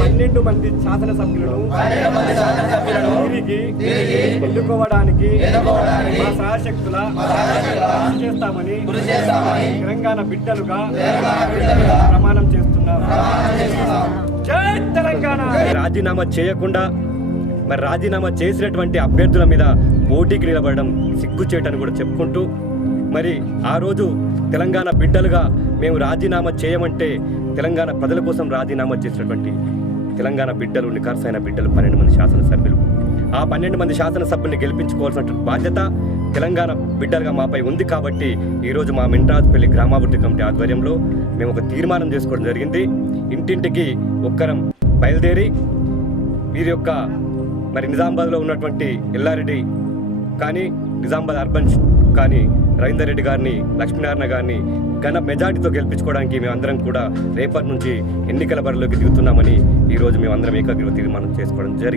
పన్నెండు మంది శాసనసభ్యులను తిరిగి ఎన్నుకోవడానికి మా సహశక్తుల చేస్తామని తెలంగాణ బిడ్డలుగా ప్రమాణం చేస్తున్నారు. జై తెలంగాణ! రాజీనామా చేయకుండా మరి రాజీనామా చేసినటువంటి అభ్యర్థుల మీద పోటీకి నిలబడడం సిగ్గుచేటని కూడా చెప్పుకుంటూ మరి ఆ రోజు తెలంగాణ బిడ్డలుగా మేము రాజీనామా చేయమంటే తెలంగాణ ప్రజల కోసం రాజీనామా చేసినటువంటి తెలంగాణ బిడ్డలు నికార్సైన బిడ్డలు పన్నెండు మంది శాసనసభ్యులు. ఆ పన్నెండు మంది శాసనసభ్యుల్ని గెలిపించుకోవాల్సినటువంటి బాధ్యత తెలంగాణ బిడ్డలుగా మాపై ఉంది కాబట్టి ఈరోజు మా మింట్రాజ్పల్లి గ్రామాభివృద్ధి కమిటీ ఆధ్వర్యంలో మేము ఒక తీర్మానం చేసుకోవడం జరిగింది. ఇంటింటికి ఒక్కరం బయలుదేరి వీరి యొక్క మరి నిజామాబాద్లో ఉన్నటువంటి ఎల్లారెడ్డి కానీ నిజామాబాద్ అర్బన్ కానీ రవీందర్ రెడ్డి గారిని లక్ష్మీనారాయణ గారిని ఘన మెజార్టీతో గెలిపించుకోవడానికి మేమందరం కూడా రేపటి నుంచి ఎన్నికల బరిలోకి దిగుతున్నామని ఈరోజు మేమందరం ఏకాగ్రత తీర్మానం చేసుకోవడం జరిగింది